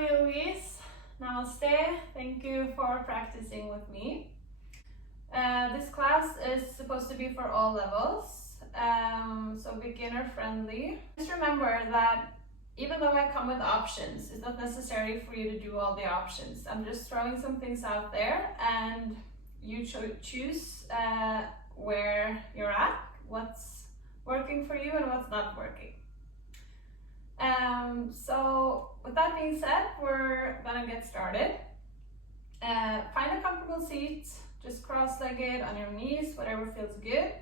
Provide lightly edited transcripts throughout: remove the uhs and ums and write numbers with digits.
yogis, namaste. Thank you for practicing with me. This class is supposed to be for all levels, so beginner friendly. Just remember that even though I come with options, it's not necessary for you to do all the options. I'm just throwing some things out there and you choose where you're at, what's working for you and what's not working. So with that being said, we're gonna get started. Find a comfortable seat, just cross-legged on your knees, whatever feels good.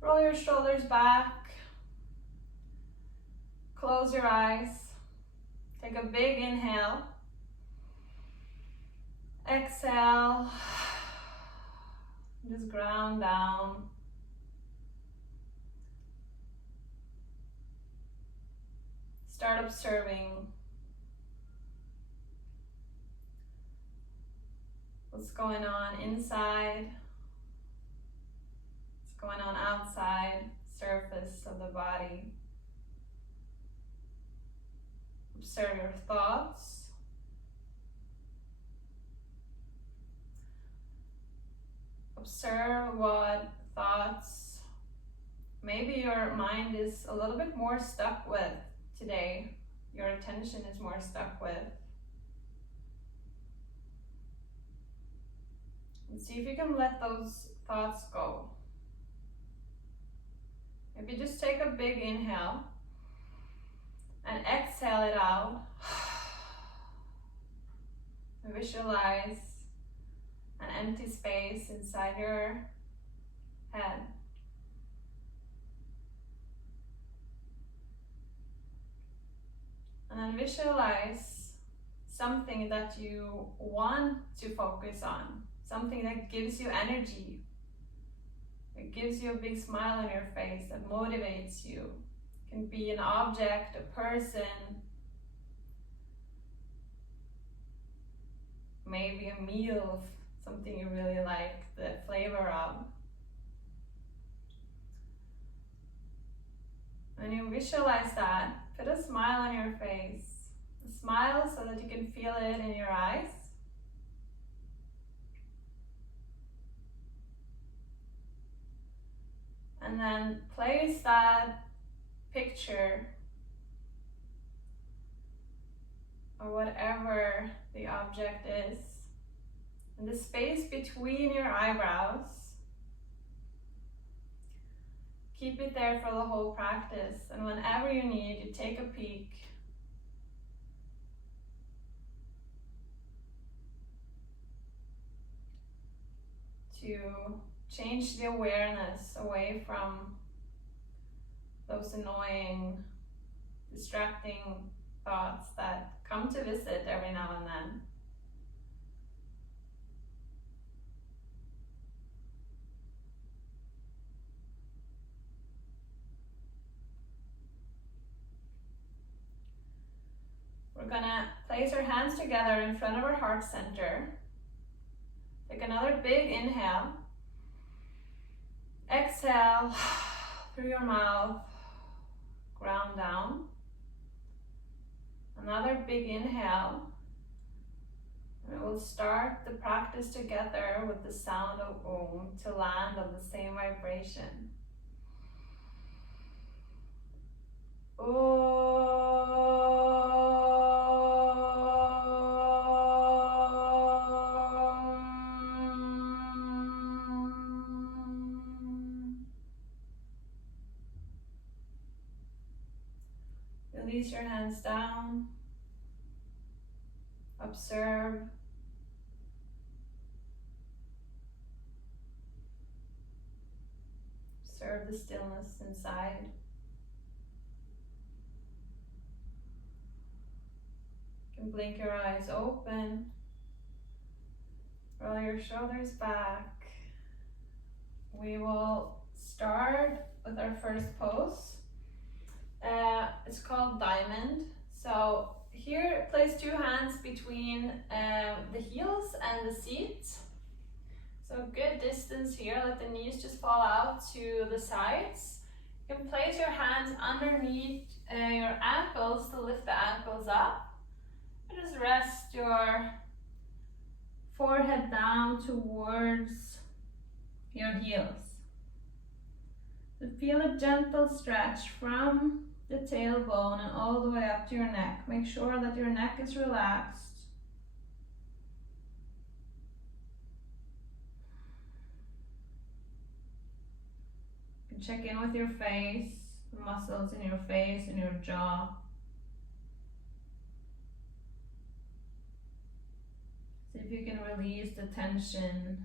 Roll your shoulders back, close your eyes, take a big inhale, exhale, just ground down. Start observing what's going on inside, what's going on outside, surface of the body. Observe your thoughts. Observe what thoughts maybe your mind is a little bit more stuck with today, your attention is more stuck with. And see if you can let those thoughts go. Maybe just take a big inhale and exhale it out. And visualize an empty space inside your head. And then visualize something that you want to focus on, something that gives you energy, that gives you a big smile on your face, that motivates you. It can be an object, a person, maybe a meal, something you really like the flavor of. When you visualize that, put a smile on your face. A smile so that you can feel it in your eyes. And then place that picture or whatever the object is in the space between your eyebrows. Keep it there for the whole practice, and whenever you need, you take a peek. To change the awareness away from those annoying, distracting thoughts that come to visit every now and then. We're gonna place our hands together in front of our heart center. Take another big inhale. Exhale through your mouth, ground down. Another big inhale. And we'll start the practice together with the sound of Om to land on the same vibration. Release your hands down. Observe. Observe the stillness inside. You can blink your eyes open. Roll your shoulders back. We will start with our first pose. It's called diamond. So here, place two hands between the heels and the seat. So good distance here, let the knees just fall out to the sides. You can place your hands underneath your ankles to lift the ankles up. And just your forehead down towards your heels. So feel a gentle stretch from the tailbone and all the way up to your neck. Make sure that your neck is relaxed. You can check in with your face, the muscles in your face and your jaw. See if you can release the tension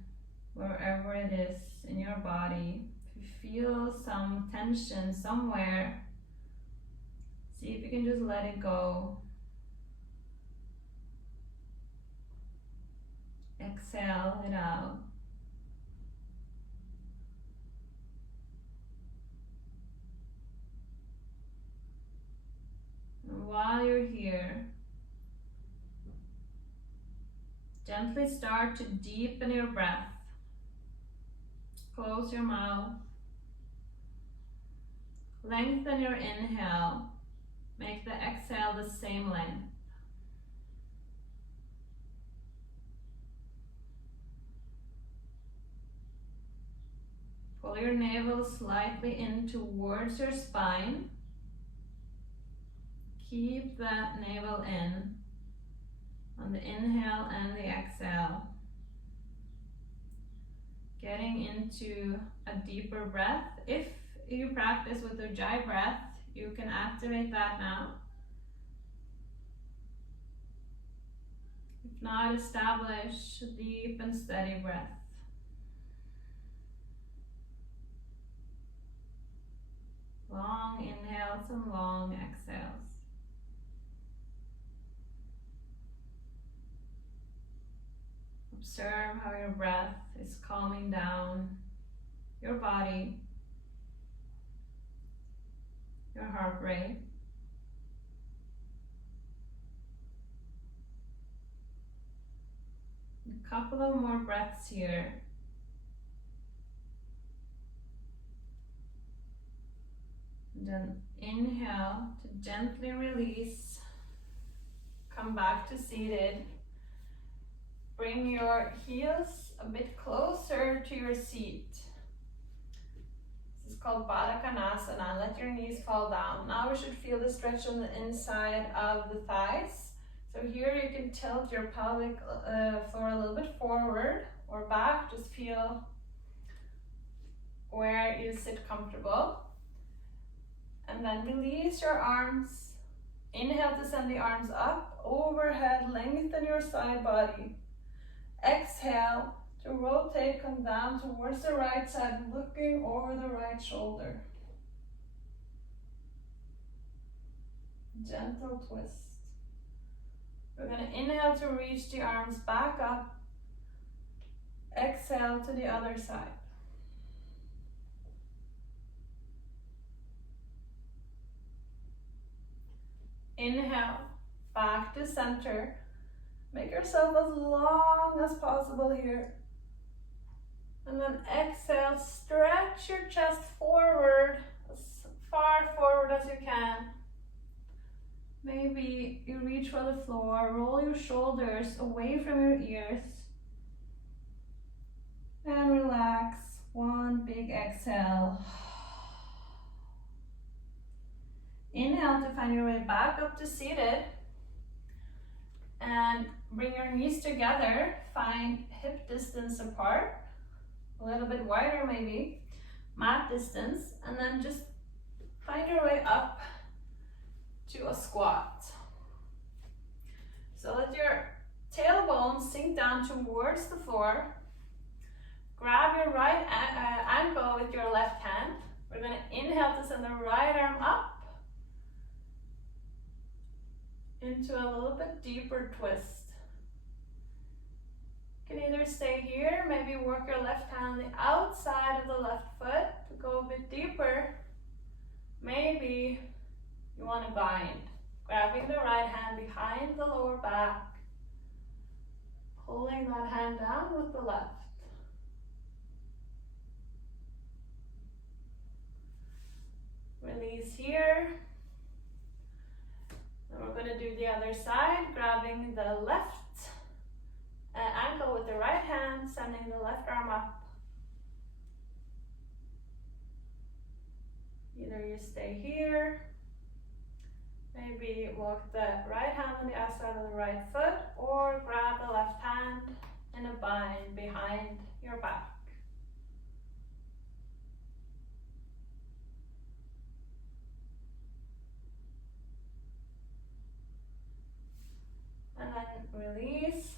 wherever it is in your body. If you feel some tension somewhere, see if you can just let it go. Exhale it out. And while you're here, gently start to deepen your breath. Close your mouth. Lengthen your inhale. Make the exhale the same length. Pull your navel slightly in towards your spine. Keep that navel in on the inhale and the exhale. Getting into a deeper breath. If you practice with Ujjayi breath, you can activate that now. If not, establish a deep and steady breath. Long inhales and long exhales. Observe how your breath is calming down your body, your heart rate. A couple of more breaths here. And then inhale to gently release. Come back to seated. Bring your heels a bit closer to your seat. This is called Baddha Konasana. Let your knees fall down. Now we should feel the stretch on the inside of the thighs. So here you can tilt your pelvic floor a little bit forward or back. Just feel where you sit comfortable. And then release your arms. Inhale to send the arms up, overhead, lengthen your side body. Exhale to rotate, come down towards the right side, looking over the right shoulder. Gentle twist. We're going to inhale to reach the arms back up. Exhale to the other side. Inhale, back to center. Make yourself as long as possible here. And then exhale, stretch your chest forward, as far forward as you can. Maybe you reach for the floor, roll your shoulders away from your ears. And relax, one big exhale. Inhale to find your way back up to seated. And bring your knees together, find hip distance apart, a little bit wider maybe, mat distance, and then just find your way up to a squat. So let your tailbone sink down towards the floor. Grab your right ankle with your left hand. We're going to inhale to send the right arm up into a little bit deeper twist. You can either stay here, maybe work your left hand on the outside of the left foot to go a bit deeper. Maybe you want to bind, grabbing the right hand behind the lower back, pulling that hand down with the left. Release here. And we're going to do the other side, grabbing the left with the right hand, sending the left arm up. Either you stay here, maybe walk the right hand on the outside of the right foot, or grab the left hand in a bind behind your back. And then release.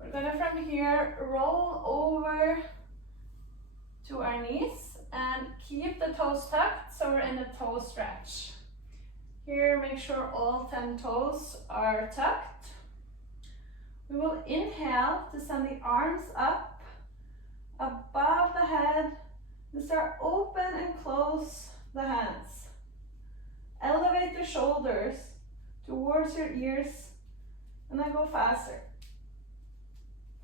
We're gonna from here roll over to our knees and keep the toes tucked so we're in a toe stretch. Here, make sure all 10 toes are tucked. We will inhale to send the arms up above the head and start open and close the hands. Elevate the shoulders towards your ears and then go faster.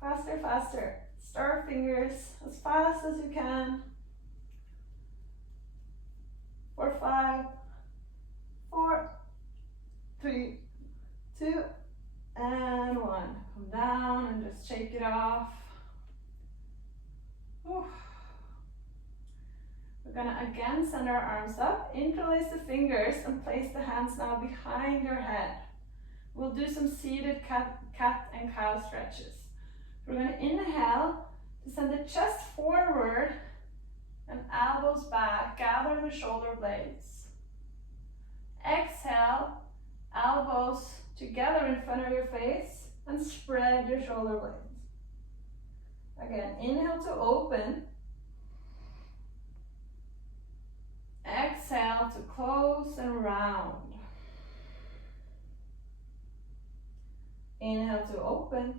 Faster, faster. Start fingers as fast as you can. For 5, 4, 3, 2, and 1. Come down and just shake it off. Whew. We're gonna again send our arms up, interlace the fingers, and place the hands now behind your head. We'll do some seated cat and cow stretches. We're gonna inhale to send the chest forward and elbows back, gather the shoulder blades. Exhale, elbows together in front of your face and spread your shoulder blades. Again, inhale to open. Exhale to close and round. Inhale to open.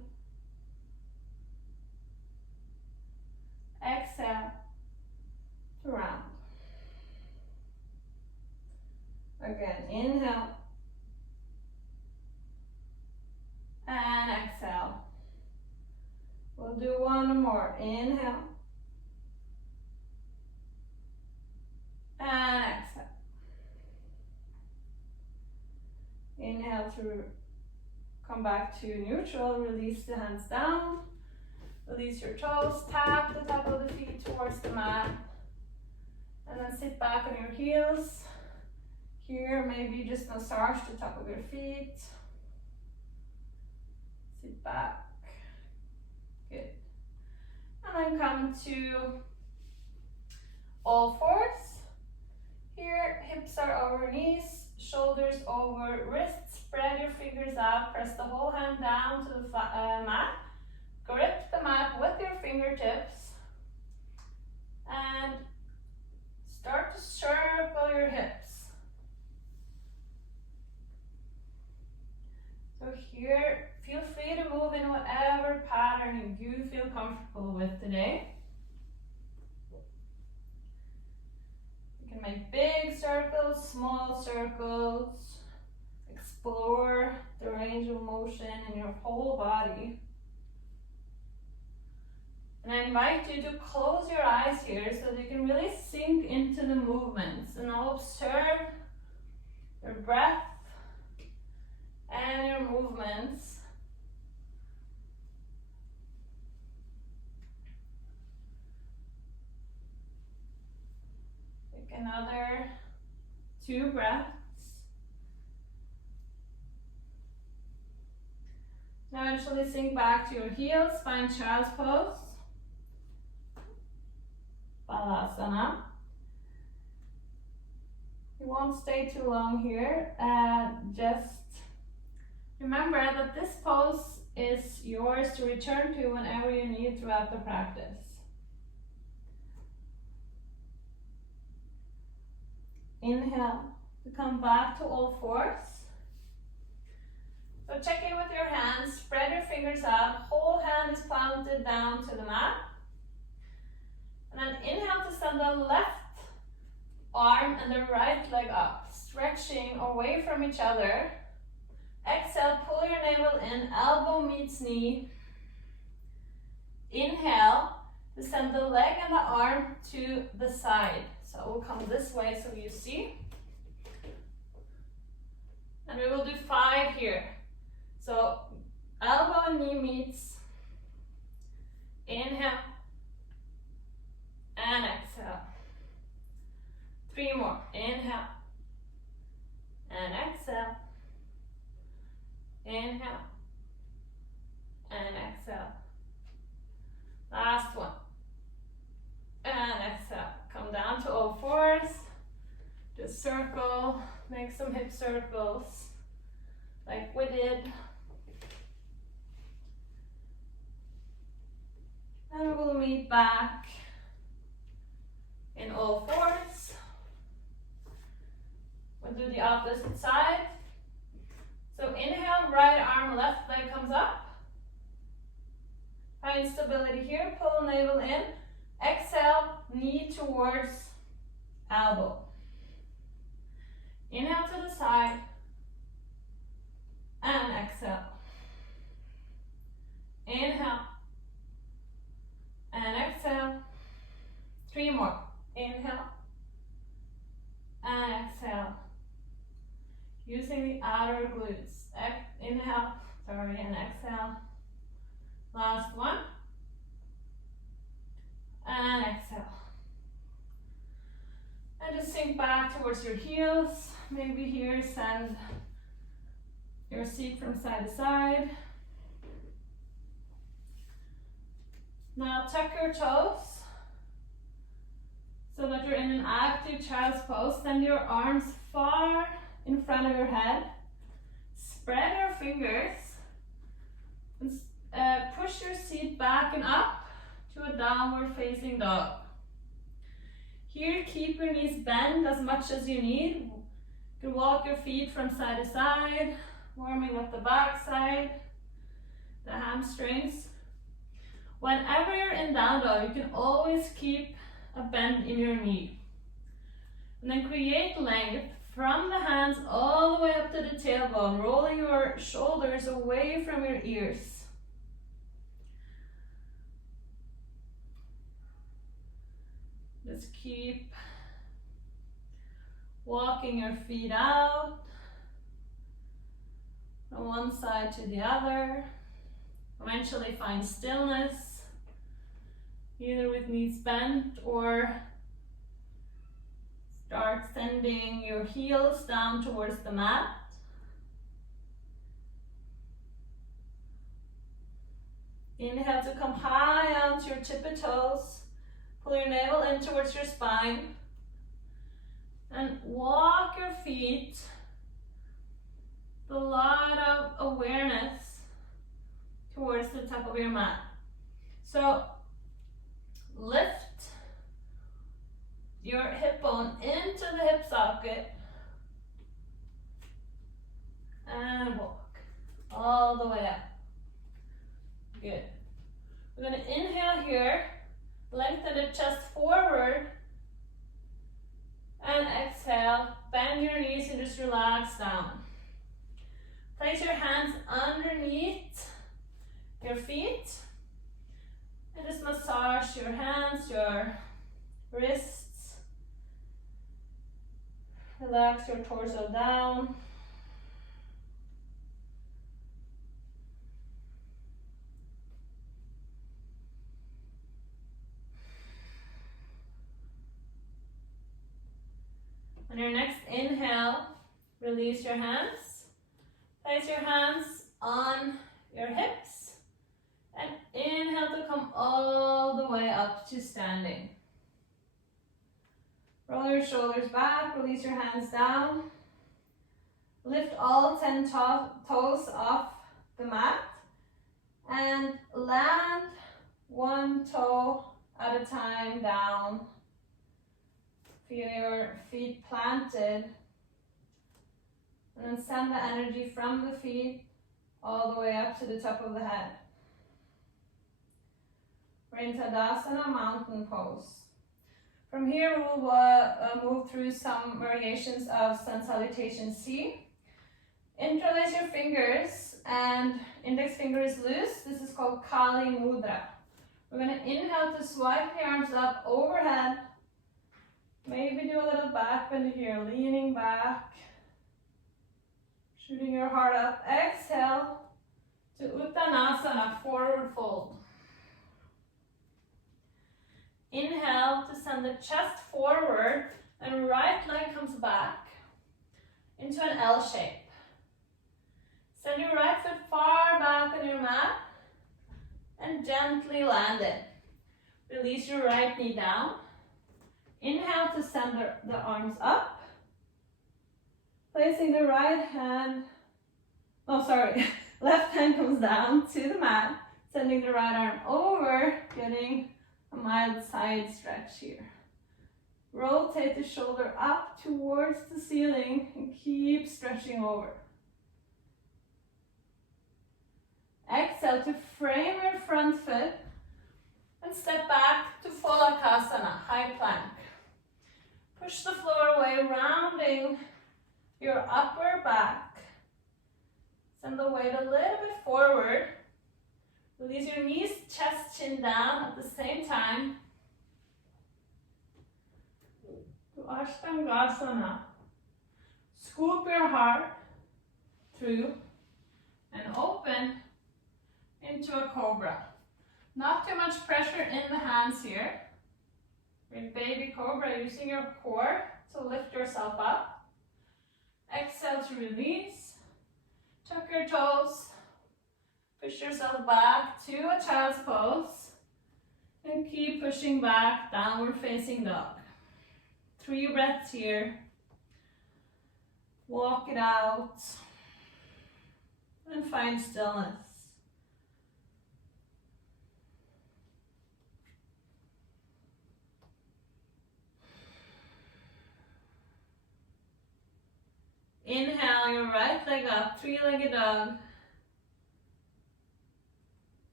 Exhale to round. Again, inhale. And exhale. We'll do one more. Inhale. And exhale. Inhale to come back to neutral. Release the hands down. Release your toes. Tap the top of the feet towards the mat. And then sit back on your heels. Here, maybe just massage the top of your feet. Sit back. Good. And then come to all fours. Here, hips are over knees, shoulders over wrists. Spread your fingers out. Press the whole hand down to the mat. Grip the mat with your fingertips. And start to circle your hips. So here, feel free to move in whatever pattern you feel comfortable with today. You can make big circles, small circles. Explore the range of motion in your whole body. And I invite you to close your eyes here so that you can really sink into the movements and now observe your breath and your movements. Take another 2 breaths. Now eventually sink back to your heels, find child's pose. Balasana. You won't stay too long here. Just remember that this pose is yours to return to whenever you need throughout the practice. Inhale to come back to all fours. So check in with your hands, spread your fingers out, whole hand is planted down to the mat. And then inhale to send the left arm and the right leg up, stretching away from each other. Exhale, pull your navel in, elbow meets knee. Inhale to send the leg and the arm to the side. So we'll come this way so you see. And we will do 5 here. So elbow and knee Inhale. And exhale. Last one. And exhale. Come down to all fours. Just circle. Make some hip circles like we did. And we'll meet back in all fours. We'll do the opposite side. So inhale, right arm, left leg comes up. Find stability here, pull navel in. Exhale, knee towards elbow. Inhale to the side. And exhale. Inhale. And exhale. 3 more. Inhale. And exhale. Using the outer glutes. Inhale, and exhale. Last one. And exhale. And just sink back towards your heels. Maybe here, send your seat from side to side. Now tuck your toes so that you're in an active child's pose. Send your arms far in front of your head. Spread your fingers. And push your seat back and up to a downward facing dog. Here, keep your knees bent as much as you need. You can walk your feet from side to side, warming up the back side, the hamstrings. Whenever you're in down dog, you can always keep a bend in your knee. And then create length from the hands all the way up to the tailbone, rolling your shoulders away from your ears. Just keep walking your feet out from one side to the other. Eventually find stillness, either with knees bent or start sending your heels down towards the mat. Inhale to come high onto your tippy toes. Pull your navel in towards your spine. And walk your feet with a lot of awareness towards the top of your mat. So lift your hip bone into the hip socket and walk all the way up. Good. We're going to inhale here, lengthen the chest forward, and exhale, bend your knees and just relax down. Place your hands underneath your feet and just massage your hands, your wrists. Relax your torso down. On your next inhale, release your hands. Place your hands on your hips. And inhale to come all the way up to standing. Roll your shoulders back, release your hands down. Lift all 10 toes off the mat. And land one toe at a time down. Feel your feet planted. And then send the energy from the feet all the way up to the top of the head. We're in Tadasana, mountain pose. From here, we'll move through some variations of Sun Salutation C. Interlace your fingers and index finger is loose. This is called Kali Mudra. We're going to inhale to swipe the arms up overhead. Maybe do a little back bend here, leaning back. Shooting your heart up. Exhale to Uttanasana, forward fold. Inhale to send the chest forward and right leg comes back into an L shape. Send your right gently land it. Release your right knee down. Inhale to send the arms up. Placing the right hand, left hand comes down to the mat. Sending the right arm over, getting a mild side stretch here. Rotate the shoulder up towards the ceiling and keep stretching over. Exhale to frame your front foot and step back to Pholakasana, high plank. Push the floor away, rounding your upper back. Send the weight a little bit forward. Release your knees, chest, chin down at the same time. To Ashtangasana. Scoop your heart through and open into a cobra. Not too much pressure in the hands here. In baby cobra, using your core to lift yourself up. Exhale to release. Tuck your toes. Push yourself back to a child's pose. And keep pushing back, downward facing dog. 3 breaths here. Walk it out. And find stillness. Inhale your right leg up, 3-legged dog.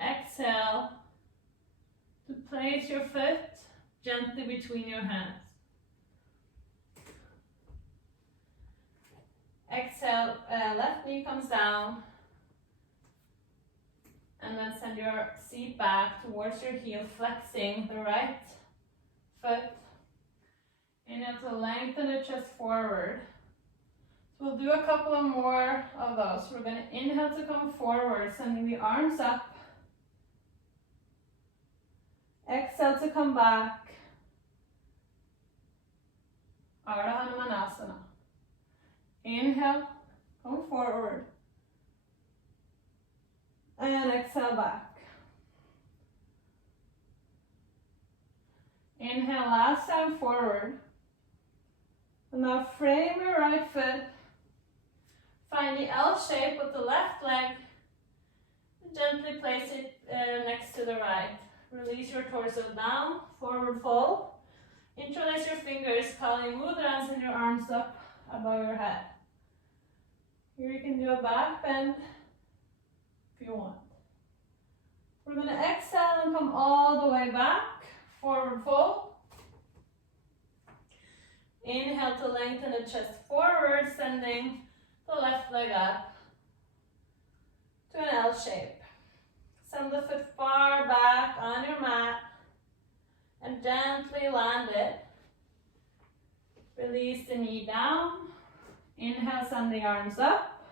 Exhale to place your foot gently between your hands. Exhale, left knee comes down. And then send your seat back towards your heel, flexing the right foot. Inhale to lengthen the chest forward. So we'll do a couple of more of those. We're going to inhale to come forward, sending the arms up. Exhale to come back. Ardha Hanumanasana. Inhale, come forward. And exhale back. Inhale, last time forward. And now frame your right foot. Find the L shape with the left leg. And gently place it next to the right. Release your torso down, forward fold. Interlace your fingers, Kali Mudra, and send your arms up above your head. Here you can do a back bend if you want. We're going to exhale and come all the way back, forward fold. Inhale to lengthen the chest forward, sending the left leg up to an L shape. Send the foot far back on your mat and gently land it. Release the knee down. Inhale, send the arms up.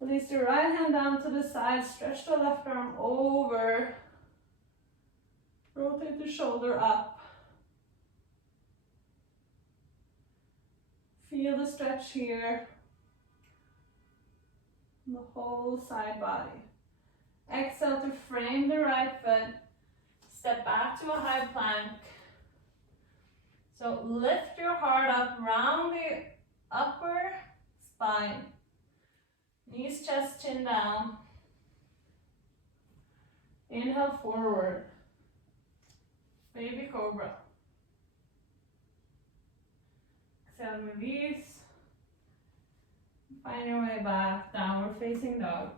Release your right hand down to the side. Stretch the left arm over. Rotate the shoulder up. Feel the stretch here. The whole side body. Exhale to frame the right foot. Step back to a high plank. So lift your heart up, round the upper spine. Knees, chest, chin down. Inhale forward. Baby cobra. Exhale, release. Find your way back, downward facing dog.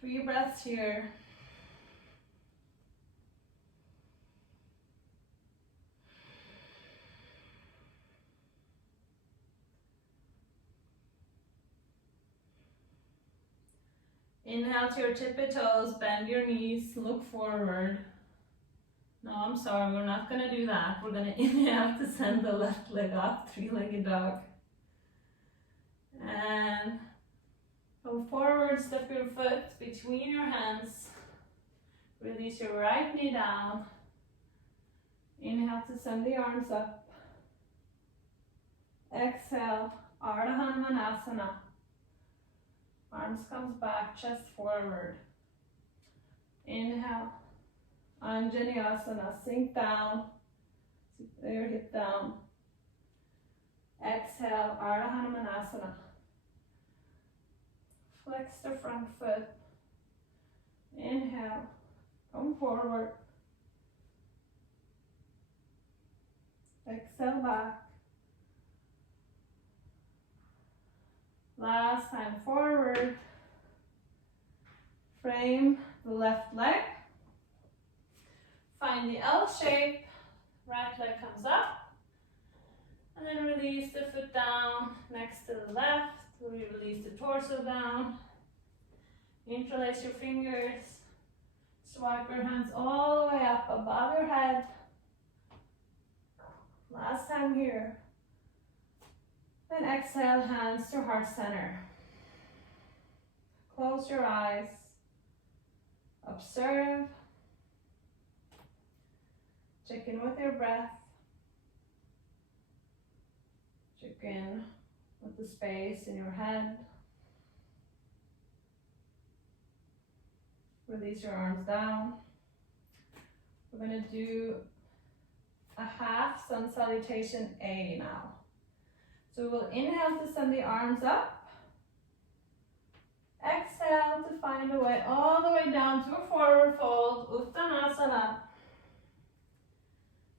Three breaths here. Inhale to your tippy toes, bend your knees, look forward. No, I'm sorry, we're not gonna do that. We're gonna inhale to send the left leg up, 3-legged dog. And come forward, step your foot between your hands. Release your right knee down. Inhale to send the arms up. Exhale, Ardha Hanumanasana. Arms comes back, chest forward. Inhale. Anjaneyasana, sink down. Lay your hip down. Exhale, Ardha Hanumanasana. Flex the front foot. Inhale, come forward. Exhale back. Last time forward. Frame the left leg. Find the L shape. Right leg comes up. And then release the foot down next to the left. We release the torso down. Interlace your fingers. Swipe your hands all the way up above your head. Last time here. Then exhale, hands to heart center. Close your eyes. Observe. Check in with your breath. Check in with the space in your head. Release your arms down. We're going to do a half sun salutation A now. So we'll inhale to send the arms up. Exhale to find a way all the way down to a forward fold, Uttanasana.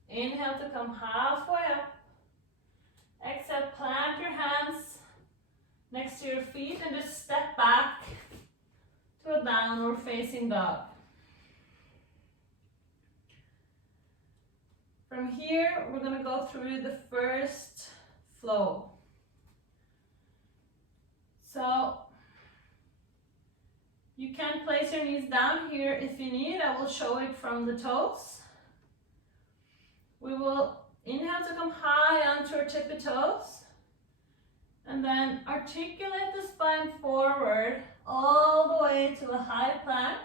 Inhale to come halfway up. Exhale, plant your hands next to your feet and just step back to a downward facing dog. From here, we're going to go through the first flow. So you can place your knees down here if you need. I will show it from the toes. We will inhale to come high onto our tippy toes. And then articulate the spine forward all the way to a high plank.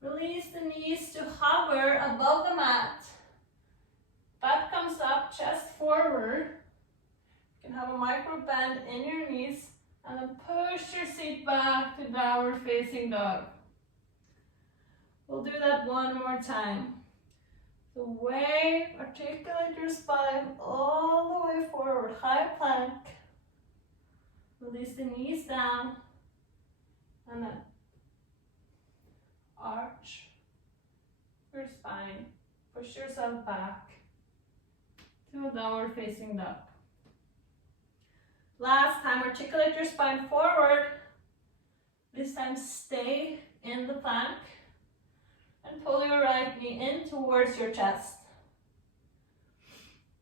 Release the knees to hover above the mat. Butt comes up, chest forward. You can have a micro bend in your knees and then push your seat back to downward facing dog. We'll do that one more time. So wave, articulate your spine all the way forward, high plank. Release the knees down and then arch your spine. Push yourself back to a downward facing dog. Last time, articulate your spine forward. This time, stay in the plank and pull your right knee in towards your chest.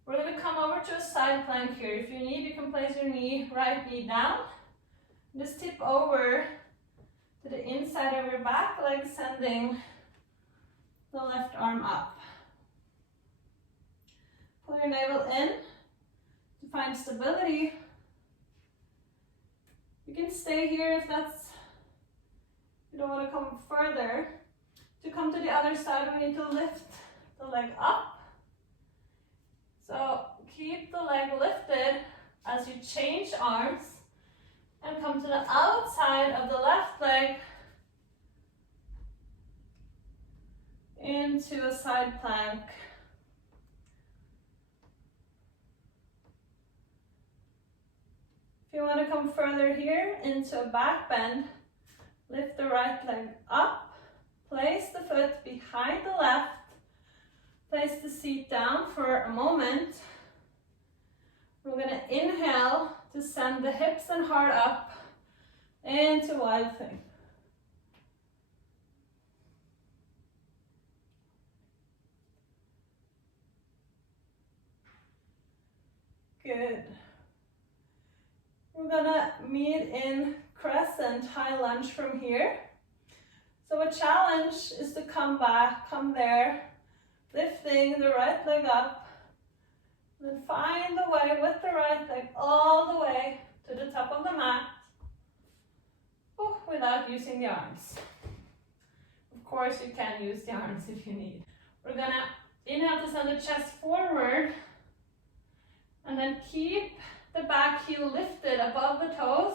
We're going to come over to a side plank here. If you need, you can place your right knee down. Just tip over to the inside of your back leg, sending the left arm up. Pull your navel in to find stability. You can stay here if you don't want to come further. To come to the other side, we need to lift the leg up. So keep the leg lifted as you change arms and come to the outside of the left leg into a side plank. If you want to come further here into a back bend, lift the right leg up, place the foot behind the left, place the seat down for a moment. We're going to inhale to send the hips and heart up into wild thing. Good. We're gonna meet in crescent high lunge from here. So a challenge is to come back, come there, lifting the right leg up, then find the way with the right leg all the way to the top of the mat without using the arms. Of course, you can use the arms if you need. We're gonna inhale to send the chest forward and then keep the back heel lifted above the toes.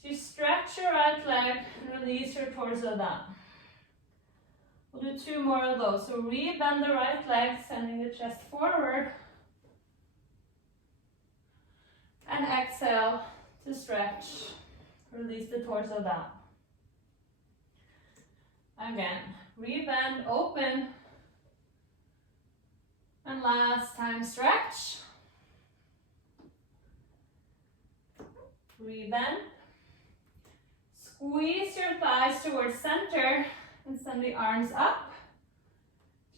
So you stretch your right leg and release your torso down. We'll do 2 more of those. So re-bend the right leg, sending the chest forward. And exhale to stretch. Release the torso down. Again, re-bend, open. And last time, stretch. Re-bend. Squeeze your thighs towards center and send the arms up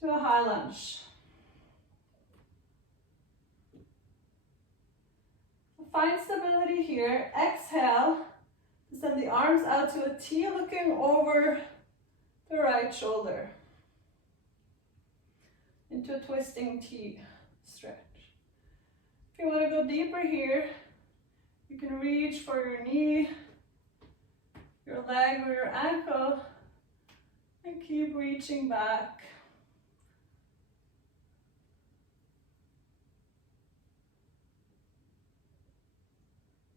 to a high lunge. Find stability here. Exhale to send the arms out to a T, looking over the right shoulder into a twisting T stretch. If you want to go deeper here, you can reach for your knee, your leg, or your ankle, and keep reaching back.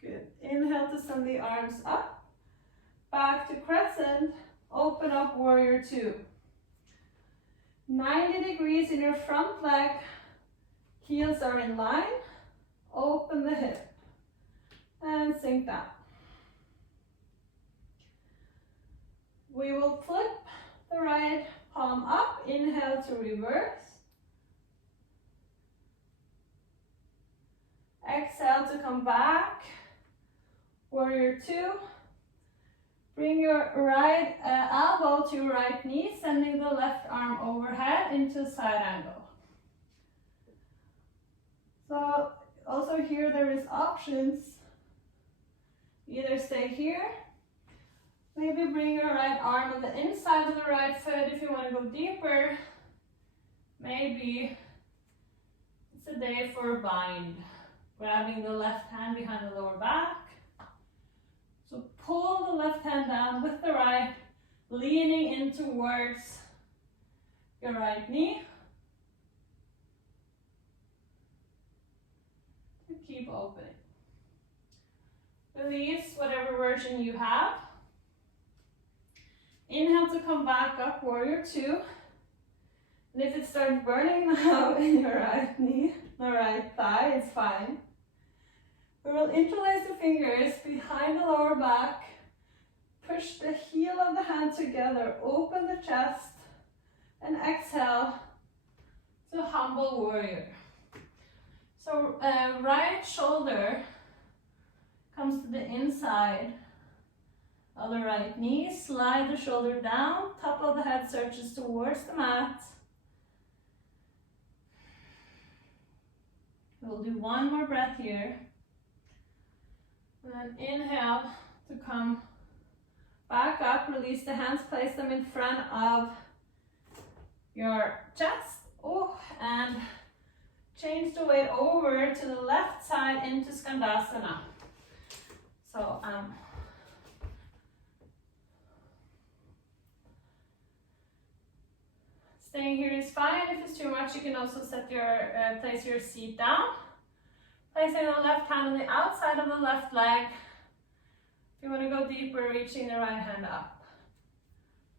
Good. Inhale to send the arms up, back to crescent, open up warrior 2. 90 degrees in your front leg, heels are in line, open the hip, and sink down. We will flip the right palm up, inhale to reverse. Exhale to come back, warrior 2. Bring your right elbow to your right knee, sending the left arm overhead into a side angle. So also here there is options. Either stay here, maybe bring your right arm on the inside of the right foot if you want to go deeper. Maybe it's a day for a bind. Grabbing the left hand behind the lower back. So pull the left hand down with the right, leaning in towards your right knee. To keep opening. Release whatever version you have. Inhale to come back up, warrior 2. And if it starts burning now in your right knee, the right thigh, it's fine. We will interlace the fingers behind the lower back, push the heel of the hand together, open the chest, and exhale to humble warrior. So right shoulder comes to the inside of the right knee, slide the shoulder down, top of the head searches towards the mat. We'll do 1 more breath here. And then inhale to come back up, release the hands, place them in front of your chest. And change the weight over to the left side into Skandasana. So, staying here is fine. If it's too much, you can also set your place your seat down. Placing the left hand on the outside of the left leg. If you want to go deeper, reaching the right hand up.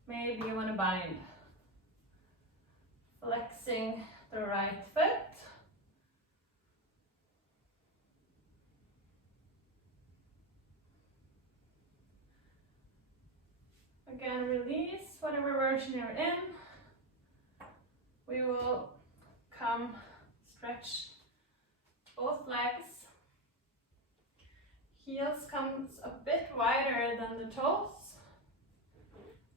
Maybe you want to bind. Flexing the right foot. Again, release whatever version you're in. We will come stretch both legs. Heels comes a bit wider than the toes.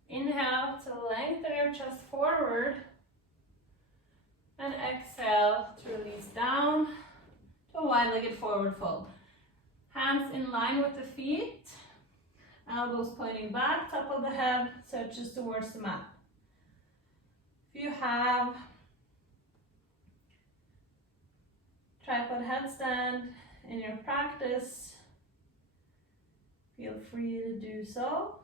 Inhale to lengthen your chest forward. And exhale to release down to a wide-legged forward fold. Hands in line with the feet. Elbows pointing back, top of the head searches towards the mat. If you have tripod headstand in your practice, feel free to do so.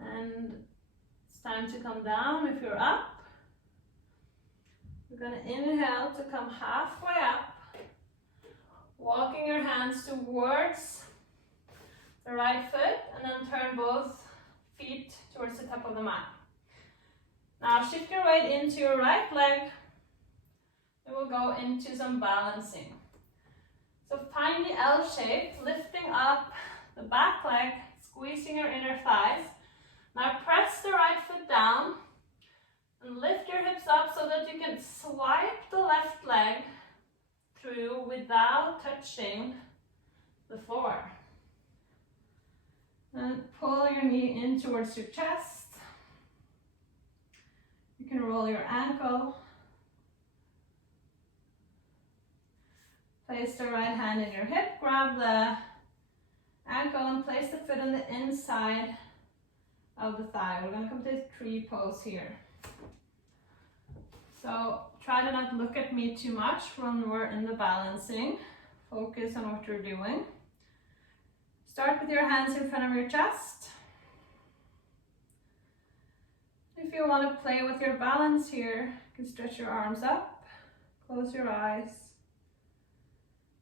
And it's time to come down if you're up. You're gonna inhale to come halfway up, walking your hands towards the right foot, and then turn both feet towards the top of the mat. Now shift your weight into your right leg, and we'll go into some balancing. So find the L shape, lifting up the back leg, squeezing your inner thighs. Now press the right foot down and lift your hips up so that you can swipe the left leg through without touching the floor. And pull your knee in towards your chest. You can roll your ankle. Place the right hand in your hip, grab the ankle and place the foot on the inside of the thigh. We're gonna come to tree pose here. So try to not look at me too much when we're in the balancing. Focus on what you're doing. Start with your hands in front of your chest. If you want to play with your balance here, you can stretch your arms up, close your eyes,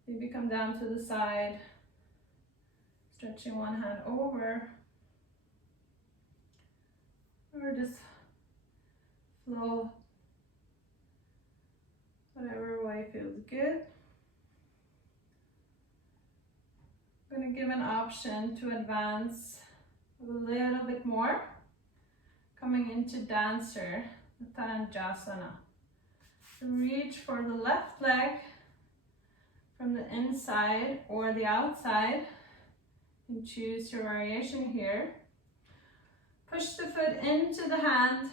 maybe come down to the side, stretching one hand over, or just flow whatever way feels good. I'm going to give an option to advance a little bit more, coming into dancer, Utanajasana. So reach for the left leg from the inside or the outside, and choose your variation here. Push the foot into the hand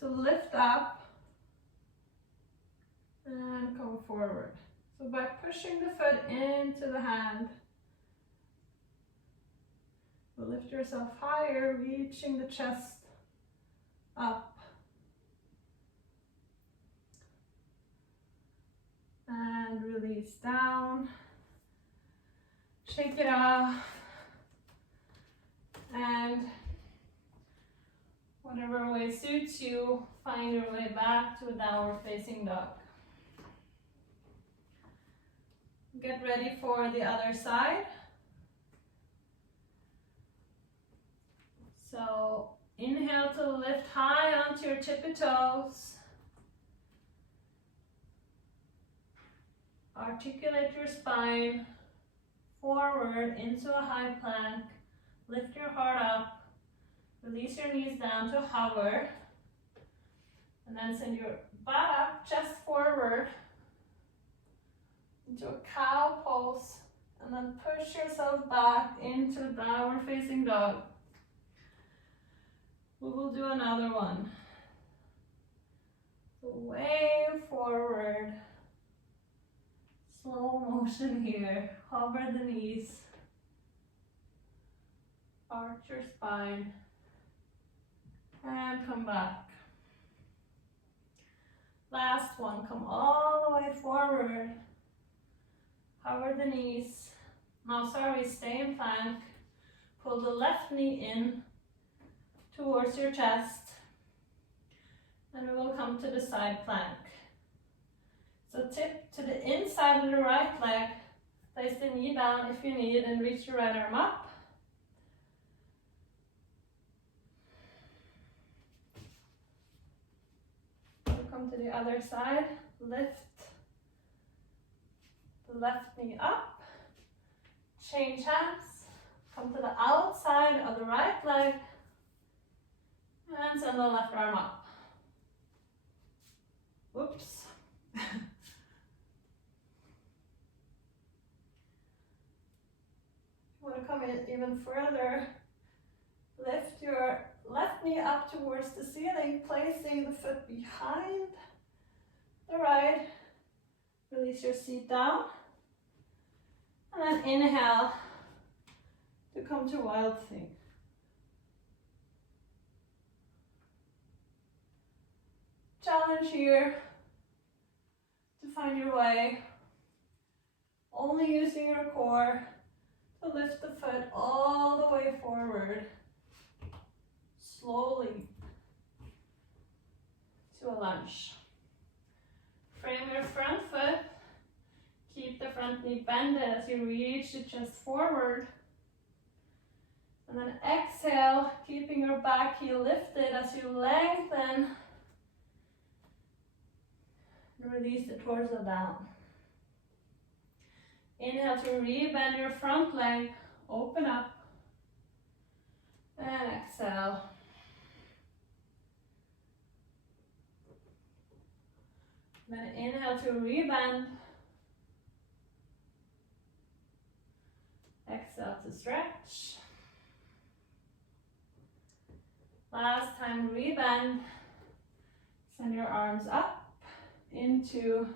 to lift up and come forward. So by pushing the foot into the hand, you'll lift yourself higher, reaching the chest up. And release down. Shake it off. And whatever way suits you, find your way back to a downward facing dog. Get ready for the other side. So inhale to lift high onto your tippy toes. Articulate your spine forward into a high plank. Lift your heart up. Release your knees down to hover. And then send your butt up, chest forward into a cow pose. And then push yourself back into downward facing dog. We will do another one. So way forward. Slow motion here. Hover the knees. Arch your spine. And come back. Last one. Come all the way forward. Hover the knees. No, sorry, stay in plank. Pull the left knee in towards your chest. And we will come to the side plank. So tip to the inside of the right leg. Place the knee down if you need and reach your right arm up. We'll come to the other side. Lift the left knee up. Change hands. Come to the outside of the right leg. And send the left arm up. Whoops. Want to come in even further, lift your left knee up towards the ceiling, placing the foot behind the right. Release your seat down. And then inhale to come to wild thing. Challenge here to find your way, only using your core to lift the foot all the way forward, slowly, to a lunge. Frame your front foot. Keep the front knee bended as you reach the chest forward. And then exhale, keeping your back heel lifted as you lengthen. And release the torso down. Inhale to rebend your front leg, open up. And exhale. Then inhale to rebend. Exhale to stretch. Last time, rebend. Send your arms up into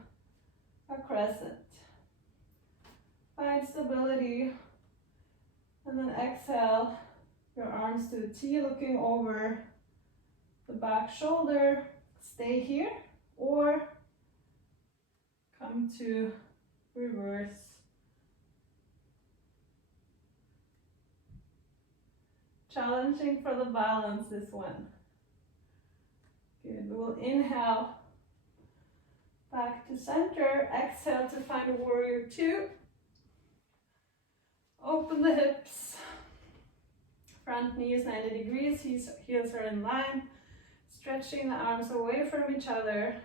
a crescent. Find stability. And then exhale, your arms to the T, looking over the back shoulder. Stay here or come to reverse. Challenging for the balance, this one. Good, we'll inhale back to center. Exhale to find a warrior two. Open the hips. Front knee is 90 degrees, heels are in line. Stretching the arms away from each other.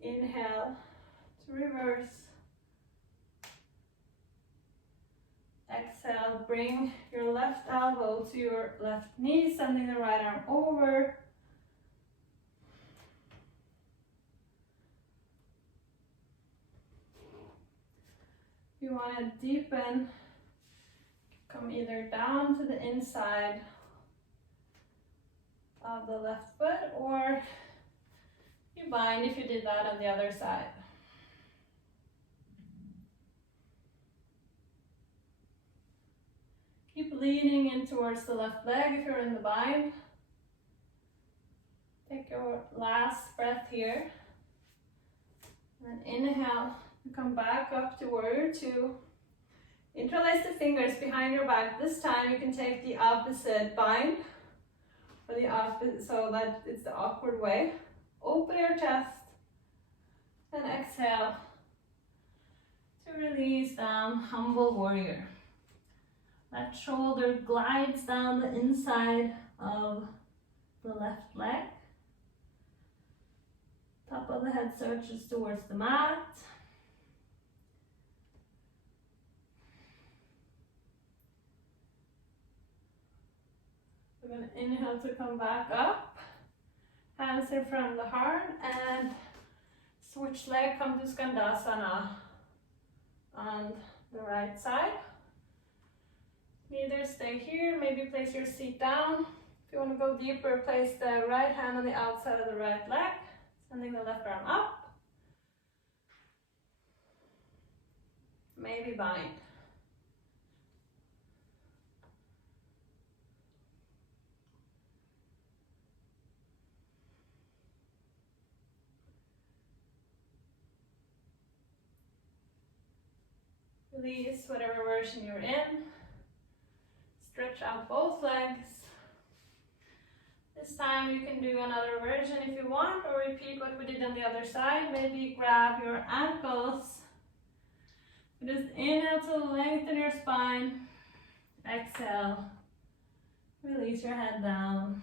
Inhale to reverse. Exhale, bring your left elbow to your left knee, sending the right arm over. If you want to deepen, come either down to the inside of the left foot, or you bind if you did that on the other side. Keep leaning in towards the left leg if you're in the bind. Take your last breath here. And inhale, come back up to warrior two. Interlace the fingers behind your back. This time you can take the opposite bind, or the opposite, so that it's the awkward way. Open your chest and exhale to release down, humble warrior. Left shoulder glides down the inside of the left leg. Top of the head searches towards the mat. We're going to inhale to come back up. Hands in front of the heart and switch leg, come to Skandasana on the right side. Either stay here, maybe place your seat down. If you want to go deeper, place the right hand on the outside of the right leg, sending the left arm up. Maybe bind. Release whatever version you're in. Stretch out both legs. This time you can do another version if you want, or repeat what we did on the other side. Maybe grab your ankles. Just inhale to lengthen your spine. Exhale. Release your head down.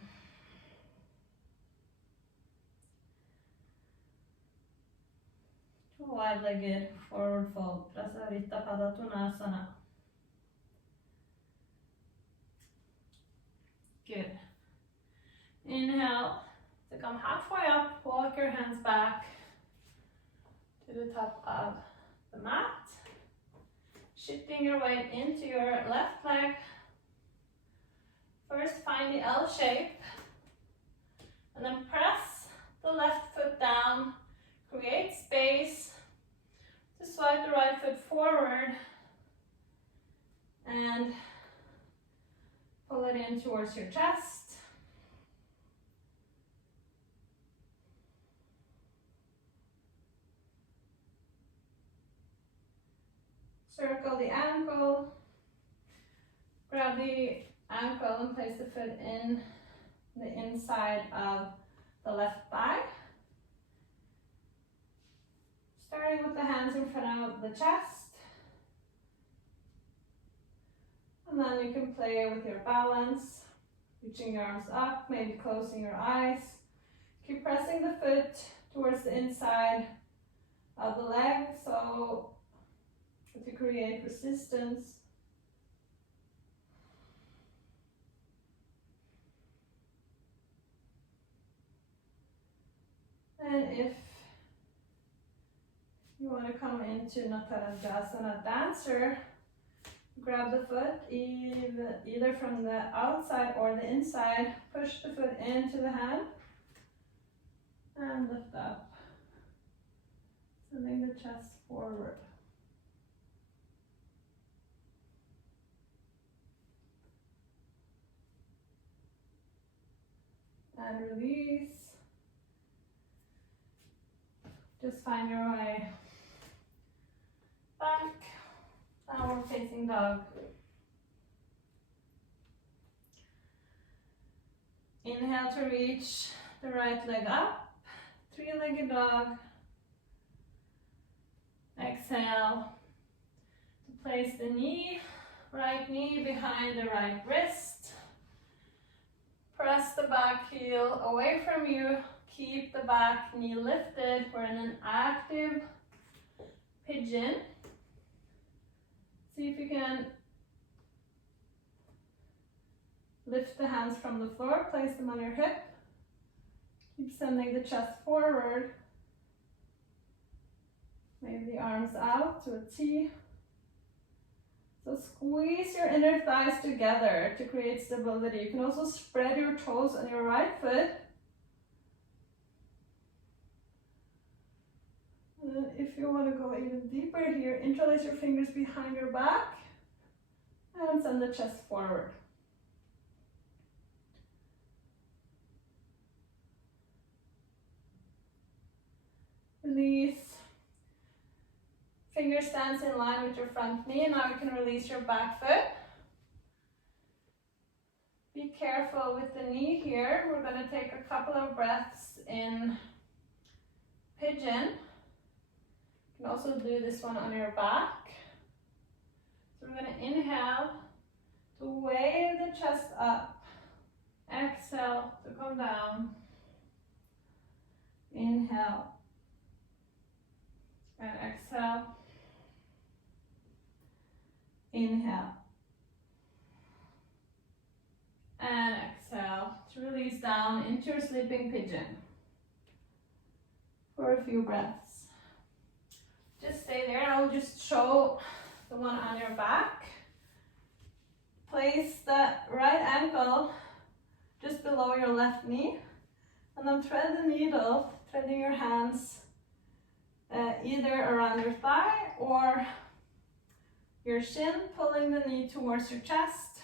Wide-legged forward fold. Prasarita Padottanasana. Good. Inhale to come halfway up, walk your hands back to the top of the mat. Shifting your weight into your left leg. First find the L shape and then press the left foot down. Create space to swipe the right foot forward and pull it in towards your chest. Circle the ankle. Grab the ankle and place the foot in the inside of the left thigh. Starting with the hands in front of the chest. And then you can play with your balance, reaching your arms up, maybe closing your eyes. Keep pressing the foot towards the inside of the leg so to create resistance. And if you want to come into Natarajasana dancer, grab the foot either from the outside or the inside, push the foot into the hand and lift up, sending the chest forward. And release. Just find your way back, downward facing dog. Inhale to reach the right leg up, three-legged dog. Exhale to place the right knee behind the right wrist. Press the back heel away from you. Keep the back knee lifted. We're in an active pigeon. See if you can lift the hands from the floor, place them on your hip. Keep sending the chest forward. Maybe the arms out to a T. So squeeze your inner thighs together to create stability. You can also spread your toes on your right foot. And then if you want to go even deeper here, interlace your fingers behind your back and send the chest forward. Release. Finger stands in line with your front knee. Now you can release your back foot. Be careful with the knee here. We're going to take a couple of breaths in pigeon. You can also do this one on your back. So we're going to inhale to wave the chest up. Exhale to come down. Inhale. And exhale. Inhale. And exhale to release down into your sleeping pigeon for a few breaths. Just stay there. I'll just show the one on your back. Place the right ankle just below your left knee and then thread the needle, threading your hands either around your thigh or your shin, pulling the knee towards your chest,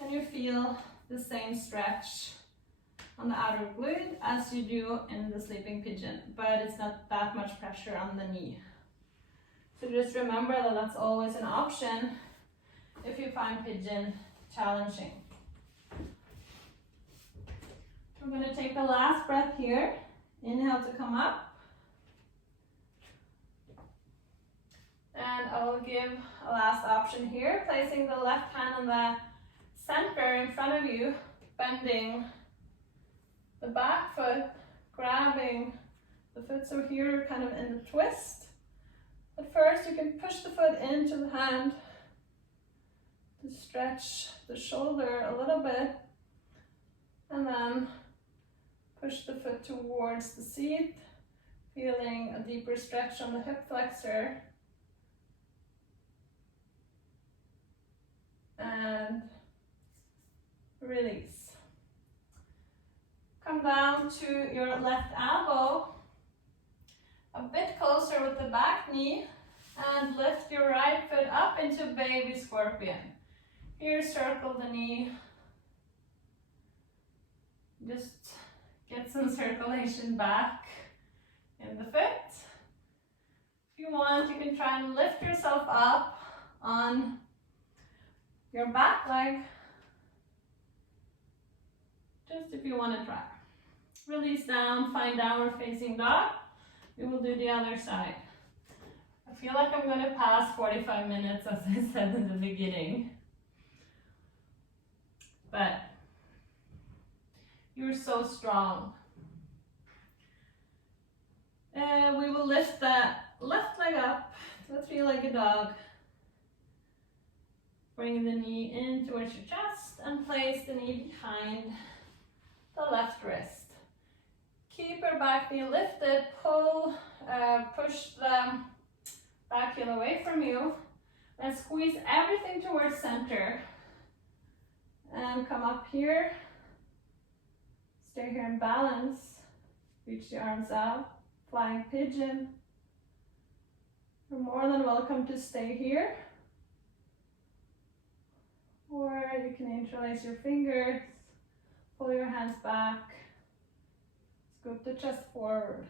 and you feel the same stretch on the outer glute as you do in the sleeping pigeon, but it's not that much pressure on the knee. So just remember that that's always an option if you find pigeon challenging. We're going to take the last breath here. Inhale to come up. And I will give a last option here, placing the left hand on the center in front of you, bending the back foot, grabbing the foot. So here you're kind of in the twist. But first you can push the foot into the hand to stretch the shoulder a little bit, and then push the foot towards the seat, feeling a deeper stretch on the hip flexor. And release. Come down to your left elbow, a bit closer with the back knee, and lift your right foot up into baby scorpion. Here, circle the knee. Just get some circulation back in the foot. If you want, you can try and lift yourself up on your back leg just if you want to try. Release down, find downward facing dog. We will do the other side. I feel like I'm going to pass 45 minutes, as I said in the beginning. But you're so strong. We will lift that left leg up to a three-legged dog. Bring the knee in towards your chest and place the knee behind the left wrist. Keep your back knee lifted, push the back heel away from you, and squeeze everything towards center. And come up here, stay here in balance, reach the arms out, flying pigeon. You're more than welcome to stay here. Or you can interlace your fingers, pull your hands back, scoop the chest forward.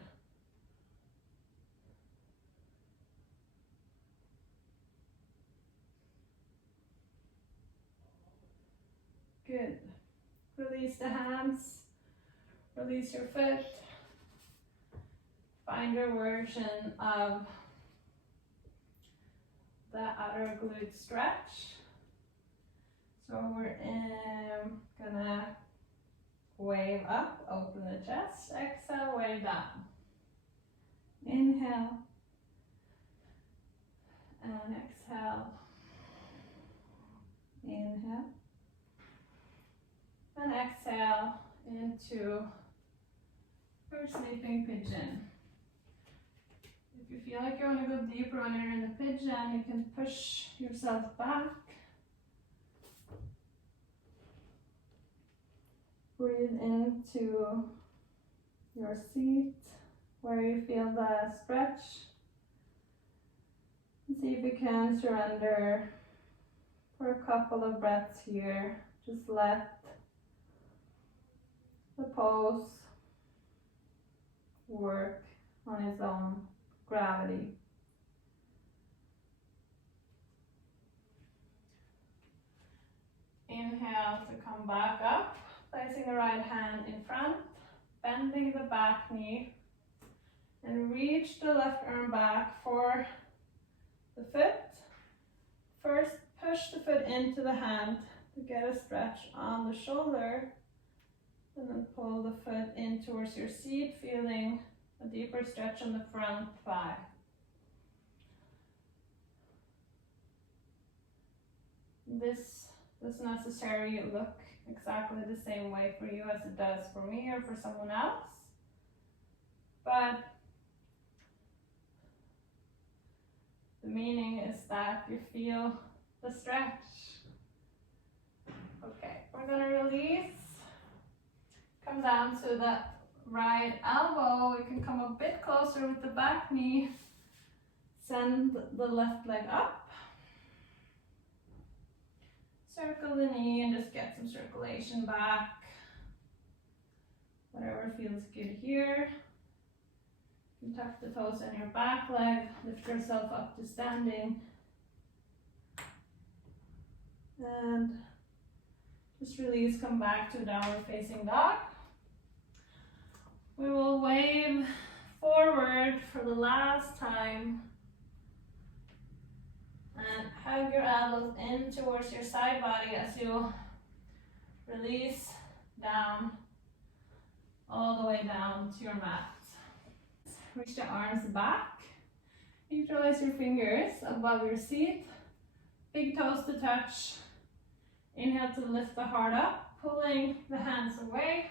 Good. Release the hands, release your foot. Find your version of the outer glute stretch. So we're gonna wave up, open the chest, exhale, wave down. Inhale, and exhale. Inhale, and exhale into your sleeping pigeon. If you feel like you want to go deeper when you're in the pigeon, you can push yourself back. Breathe into your seat where you feel the stretch. And see if you can surrender for a couple of breaths here. Just let the pose work on its own gravity. Inhale to come back up. Placing the right hand in front, bending the back knee, and reach the left arm back for the foot. First, push the foot into the hand to get a stretch on the shoulder, and then pull the foot in towards your seat, feeling a deeper stretch on the front thigh. This doesn't necessarily look exactly the same way for you as it does for me or for someone else, but the meaning is that you feel the stretch. Okay, we're gonna release, come down to the right elbow. You can come a bit closer with the back knee, send the left leg up. Circle the knee and just get some circulation back. Whatever feels good here. You can tuck the toes in your back leg, lift yourself up to standing. And just release, come back to downward facing dog. We will wave forward for the last time. And hug your elbows in towards your side body as you release down, all the way down to your mat. Reach the arms back. Interlace your fingers above your seat. Big toes to touch. Inhale to lift the heart up, pulling the hands away.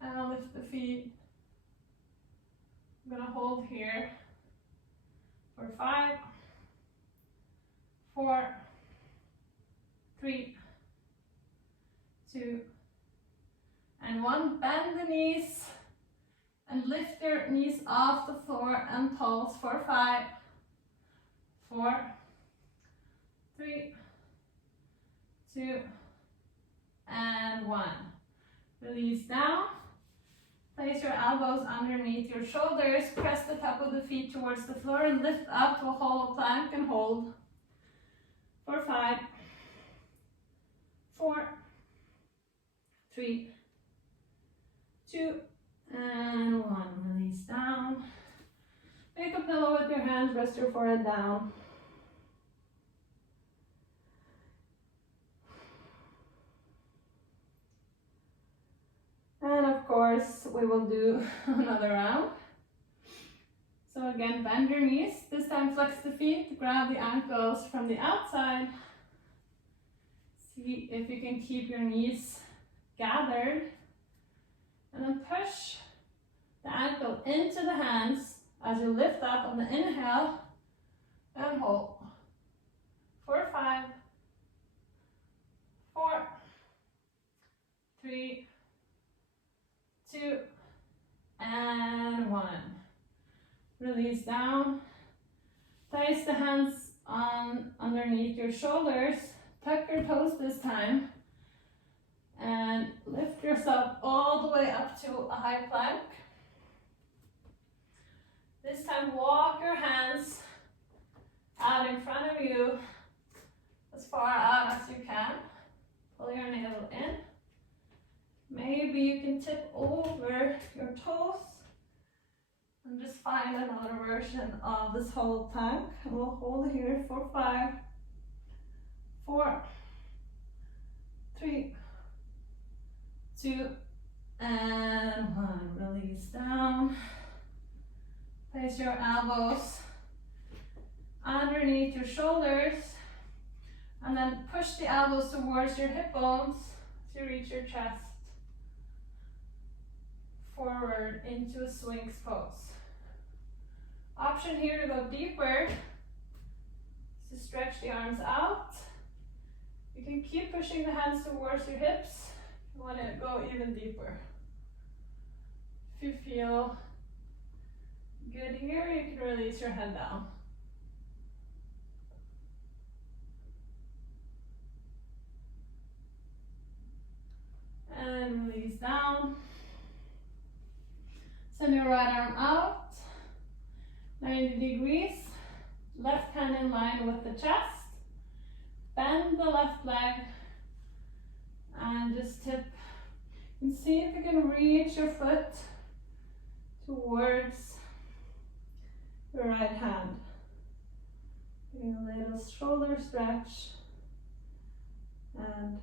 And I'll lift the feet. I'm gonna hold here for 5, 4, 3, 2, and 1. Bend the knees and lift your knees off the floor and pulse for 5, 4, 3, 2, and 1. Release down. Place your elbows underneath your shoulders. Press the top of the feet towards the floor and lift up to a hollow plank and hold for 5, 4, 3, hands, rest your forehead down. And of course, we will do another round. So again, bend your knees. This time flex the feet, grab the ankles from the outside. See if you can keep your knees gathered. And then push the ankle into the hands as you lift up on the inhale and hold. 4, 5, 4, 3, 2, and 1. Release down. Place the hands on underneath your shoulders. Tuck your toes this time. And lift yourself all the way up to a high plank. This time walk your hands out in front of you as far out as you can. Pull your navel in. Maybe you can tip over your toes and just find another version of this whole plank. And we'll hold here for 5, 4, 3, 2, and 1. Release down. Place your elbows underneath your shoulders and then push the elbows towards your hip bones to reach your chest. Forward into a swings pose. Option here to go deeper is to stretch the arms out. You can keep pushing the hands towards your hips if you want to go even deeper. If you feel good here, you can release your head down. And release down. Send your right arm out, 90 degrees. Left hand in line with the chest. Bend the left leg and just tip. And see if you can reach your foot towards your right hand. Getting a little shoulder stretch and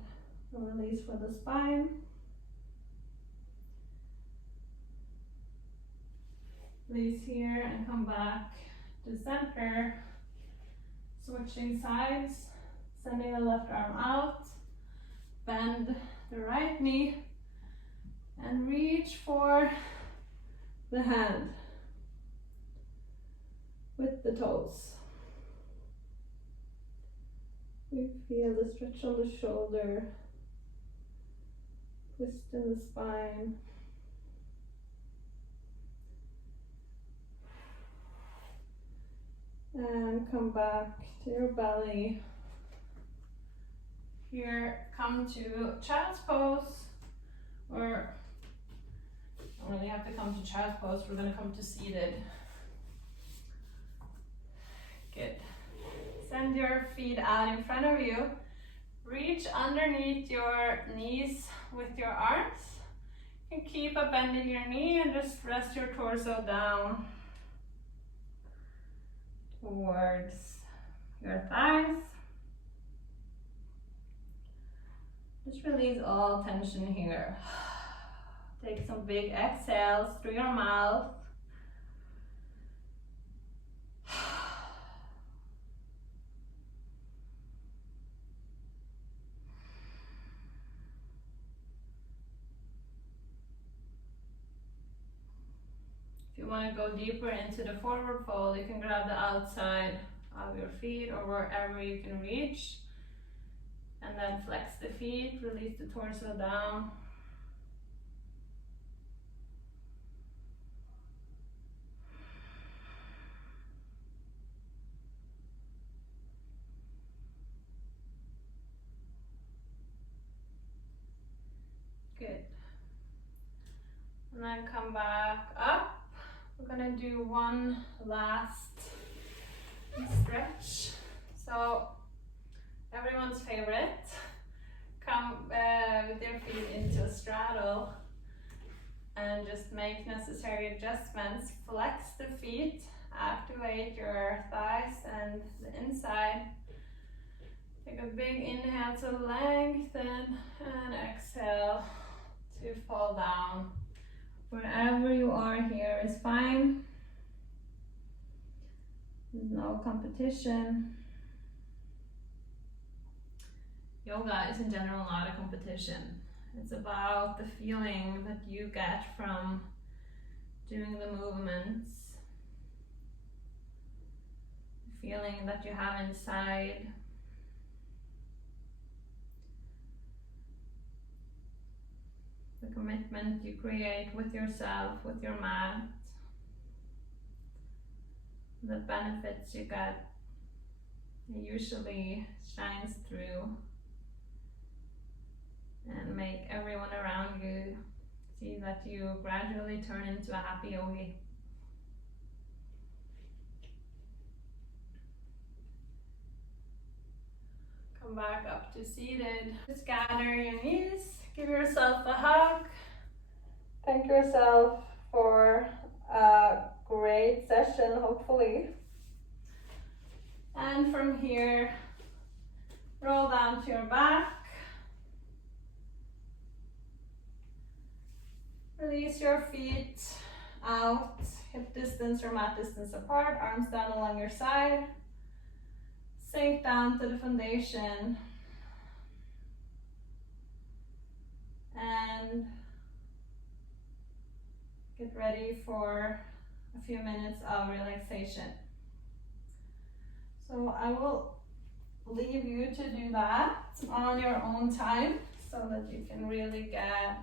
a release for the spine. Release here and come back to center. Switching sides, sending the left arm out. Bend the right knee and reach for the hand with the toes. We feel the stretch on the shoulder, twist in the spine. And come back to your belly. Here, come to child's pose, or don't really have to come to child's pose, we're gonna come to seated. Good. Send your feet out in front of you. Reach underneath your knees with your arms. You can keep a bend in your knee and just rest your torso down towards your thighs. Just release all tension here. Take some big exhales through your mouth. If you want to go deeper into the forward fold, you can grab the outside of your feet or wherever you can reach. And then flex the feet, release the torso down. Good. And then come back up. We're gonna do one last stretch. So everyone's favorite, come with your feet into a straddle and just make necessary adjustments. Flex the feet activate your thighs and the inside. Take a big inhale to lengthen and exhale to fall down. Wherever you are here is fine. There's no competition. Yoga is in general not a competition. It's about the feeling that you get from doing the movements, the feeling that you have inside. The commitment you create with yourself, with your mat, the benefits you get, it usually shines through and make everyone around you see that you gradually turn into a happy yogi. Come back up to seated. Just gather your knees, give yourself a hug. Thank yourself for a great session, hopefully. And from here, roll down to your back. Release your feet out, hip distance or mat distance apart, arms down along your side. Sink down to the foundation. And get ready for a few minutes of relaxation. So I will leave you to do that on your own time so that you can really get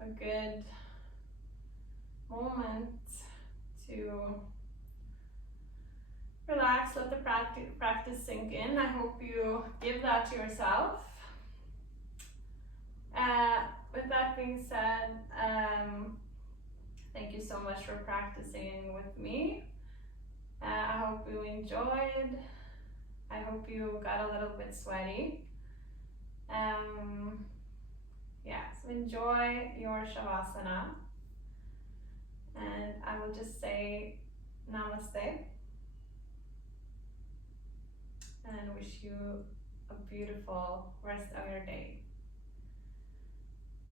a good moment to relax, let the practice sink in. I hope you give that to yourself. With that being said, thank you so much for practicing with me. I hope you enjoyed. I hope you got a little bit sweaty. Yeah, so enjoy your Shavasana. And I will just say namaste and wish you a beautiful rest of your day.